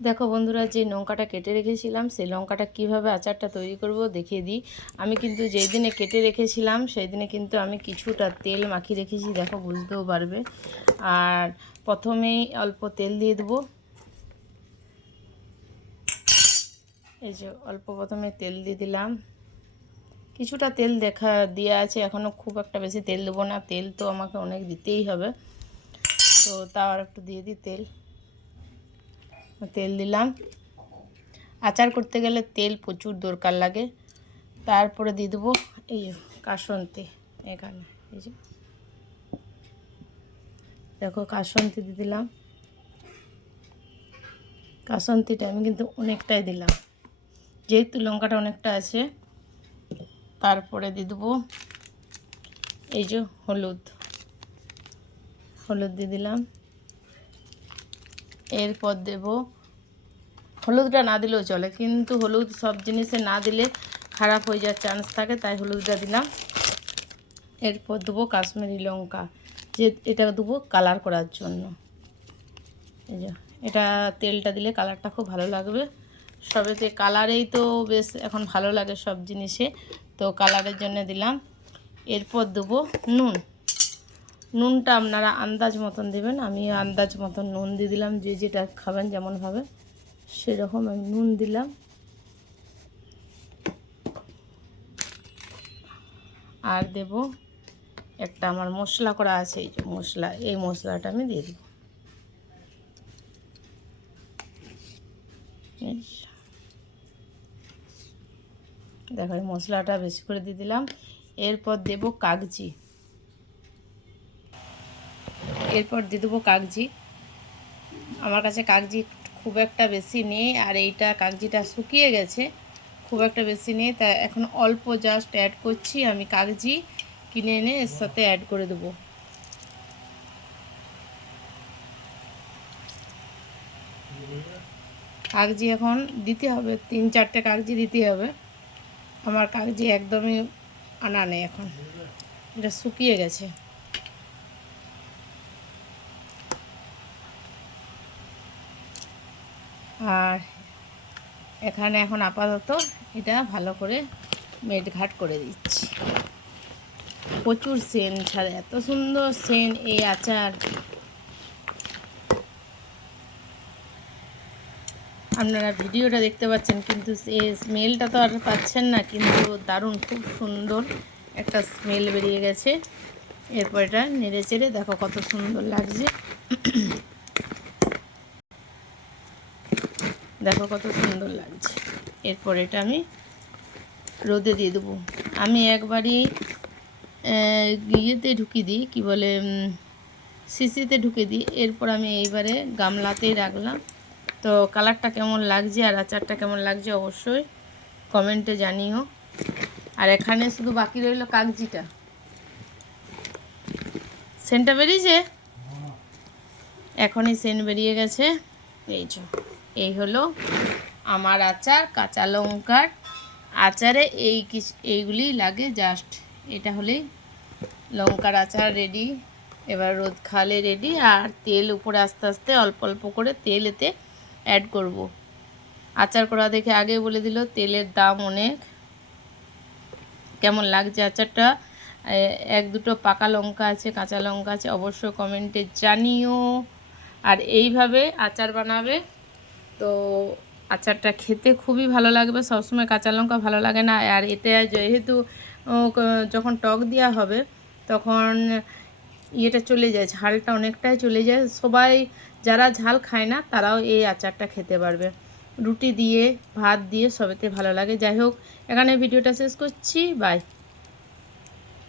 দেখো বন্ধুরা, যে লঙ্কাটা কেটে রেখেছিলাম সেই লঙ্কাটা কিভাবে আচারটা তৈরি করব দেখিয়ে দিই। আমি কিন্তু যেই দিনে কেটে রেখেছিলাম সেই দিনে কিন্তু আমি কিছুটা তেল মাখিয়ে রেখেছি, দেখো বুঝতেও পারবে। আর প্রথমেই অল্প তেল দিয়ে দেবো। এই যে অল্প প্রথমে তেল দিয়ে দিলাম, কিছুটা তেল দেওয়া আছে, এখনও খুব একটা বেশি তেল দেবো না, তেল তো আমাকে অনেক দিতেই হবে, তো তাও আর একটু দিয়ে দিই তেল। তেল দিলাম, আচার করতে গেলে তেল প্রচুর দরকার লাগে। তারপরে দিয়ে দেবো এই কাসন্তি, এখানে এই যে দেখো কাসন্তি দিয়ে দিলাম। কাসন্তিটা আমি কিন্তু অনেকটাই দিলাম, যেহেতু লঙ্কাটা অনেকটা আছে। তারপরে দিয়ে দেবো এই যে হলুদ দিয়ে দিলাম। এরপর দেব, হলুদটা না দিলেও চলে, কিন্তু হলুদ সব জিনিসে না দিলে খারাপ হয়ে যাওয়ার চান্স থাকে, তাই হলুদটা দিলাম। এরপর দেবো কাশ্মীরি লঙ্কা, যে এটা দেবো কালার করার জন্য। এই যে এটা তেলটা দিলে কালারটা খুব ভালো লাগবে। সবেতে কালারেই তো বেশ এখন ভালো লাগে সব জিনিসে, তো কালারের জন্য দিলাম। এরপর দেবো নুন। নুনটা আপনারা আন্দাজ মতন দেবেন, আমি আন্দাজ মতন নুন দিয়ে দিলাম, যে যেটা খাবেন যেমনভাবে সেরকম আমি নুন দিলাম। আর দেব একটা আমার মশলা করা আছে, এই যে মশলা, এই মশলাটা আমি দিয়ে দেব। দেখো এই মশলাটা বেশি করে দিয়ে দিলাম। এরপর দেব কাগজি, আমার কাছে কাগজি খুব একটা বেশি নেই, আর এইটা কাগজিটা শুকিয়ে গেছে, খুব একটা বেশি নেই, তা এখন অল্প জাস্ট অ্যাড করছি। আমি কাগজি কিনে এনে এর সাথে অ্যাড করে দেবো। কাগজি এখন দিতে হবে, 3-4টে কাগজি দিতে হবে। আমার কাগজি একদমই আনা নেই, এখন এটা শুকিয়ে গেছে। আর এখানে এখন আপাতত এটা ভালো করে মেটঘাট করে দিচ্ছি। প্রচুর সেন্ট ছাড়ে, এত সুন্দর সেন্ট এই আচার। আপনারা ভিডিওটা দেখতে পাচ্ছেন, কিন্তু এই স্মেলটা তো আর পাচ্ছেন না, কিন্তু দারুণ খুব সুন্দর একটা স্মেল বেরিয়ে গেছে। এরপর এটা নেড়ে চেড়ে দেখো কত সুন্দর লাগছে, দেখো কত সুন্দর লাগছে। এরপর এটা আমি রোদে দিয়ে দেবো। আমি একবারই ইয়েতে ঢুকিয়ে দিই, কী বলে শিশিতে ঢুকে দিই। এরপর আমি এইবারে গামলাতেই রাখলাম। তো কালারটা কেমন লাগছে আর আচারটা কেমন লাগছে অবশ্যই কমেন্টে জানিও। আর এখানে শুধু বাকি রইল কাগজিটা। সেন্টটা বেরিয়েছে, এখনই সেন্ট বেরিয়ে গেছে। এই হলো আমার আচার, কাঁচা লঙ্কার আচারে এইগুলি লাগে জাস্ট। এটা হলেই লঙ্কার আচার রেডি। এবার রোদ খালে রেডি। আর তেল উপরে আস্তে আস্তে অল্প অল্প করে তেল এতে অ্যাড করব। আচার করা দেখে আগেই বলে দিল তেলের দাম অনেক। কেমন লাগছে আচারটা, 1-2টো পাকা লঙ্কা আছে, কাঁচা লঙ্কা আছে, অবশ্যই কমেন্টে জানিও। আর এইভাবে আচার বানাবে, তো আচারটা খেতে খুবই ভালো লাগবে। সবসময় কাঁচা লঙ্কা ভালো লাগে না, আর এতে যেহেতু যখন টক দেওয়া হবে তখন ইয়েটা চলে যায়, ঝালটা অনেকটাই চলে যায়। সবাই যারা ঝাল খায় না তারাও এই আচারটা খেতে পারবে, রুটি দিয়ে ভাত দিয়ে সবেতে ভালো লাগে। যাই হোক, এখানে ভিডিওটা শেষ করছি, বাই।